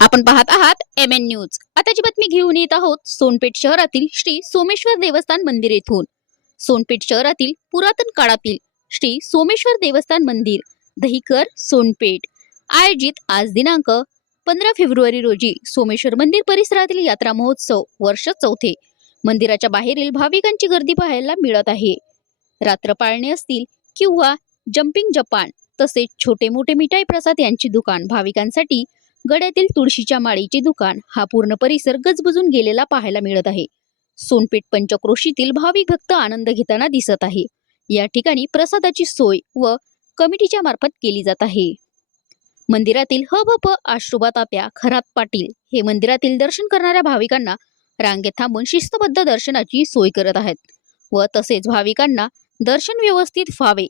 आपण पाहत आहात MN न्यूज। आताची बातमी घेऊन येत आहोत सोनपेठ शहरातील श्री सोमेश्वर देवस्थान मंदिर येथून। सोनपेठ शहरातील पुरातन काळातील श्री सोमेश्वर देवस्थान मंदिर दहिकर सोनपेठ आयोजित आज दिनांक 15 फेब्रुवारी रोजी सोमेश्वर मंदिर परिसरातील यात्रा महोत्सव वर्ष चौथे। मंदिराच्या बाहेरील भाविकांची गर्दी पाहायला मिळत आहे। रात्र पाळणे असतील किंवा जम्पिंग जपान तसेच छोटे मोठे मिठाई प्रसाद यांची दुकान, भाविकांसाठी गड्यातील तुळशीच्या माळीचे दुकान हा पूर्ण परिसर गजबजून गेलेला पाहायला मिळत आहे। सोनपेठ पंचक्रोशीतील भाविक भक्त आनंद घेताना दिसत आहे। या ठिकाणी प्रसादाची सोय व कमिटीच्या मार्फत केली जात आहे। मंदिरातील हबप आश्रुबा तात्या खरात पाटील हे मंदिरातील दर्शन करणाऱ्या भाविकांना रांगेत थांबून शिस्तबद्ध दर्शनाची सोय करत आहेत व तसेच भाविकांना दर्शन व्यवस्थित व्हावे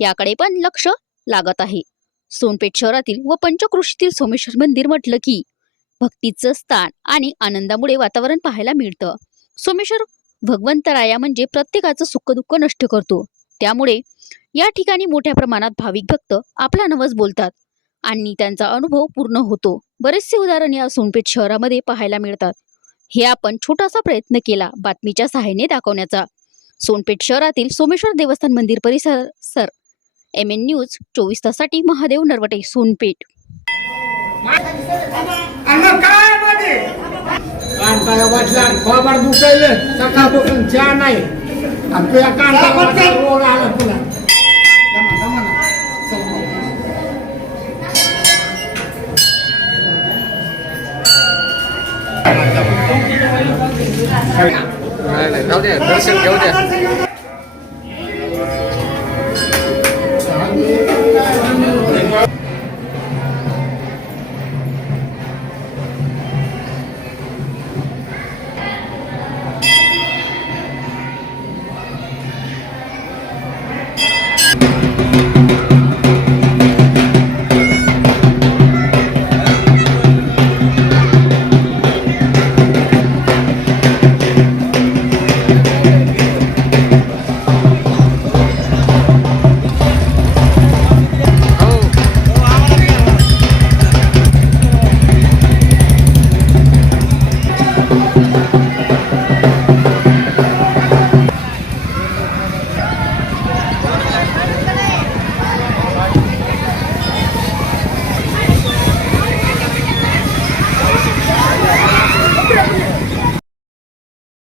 याकडे पण लक्ष लागत आहे। सोनपेठ शहरातील व पंचक्रोशीतील सोमेश्वर मंदिर म्हटलं की भक्तीचं स्थान आणि आनंदामुळे वातावरण पाहायला मिळतं। सोमेश्वर भगवंतराया म्हणजे प्रत्येकाचं सुख दुःख नष्ट करतो, त्यामुळे या ठिकाणी मोठ्या प्रमाणात भाविक भक्त आपला नवस बोलतात आणि त्यांचा अनुभव पूर्ण होतो। बरेचसे उदाहरण या सोनपेठ शहरामध्ये पाहायला मिळतात। हे आपण छोटासा प्रयत्न केला बातमीच्या सहाय्याने दाखवण्याचा। सोनपेठ शहरातील सोमेश्वर देवस्थान मंदिर परिसर MN न्यूज 24 तासासाठी महादेव नरवटे सोनपेठ। दर्शन घेऊ द्या।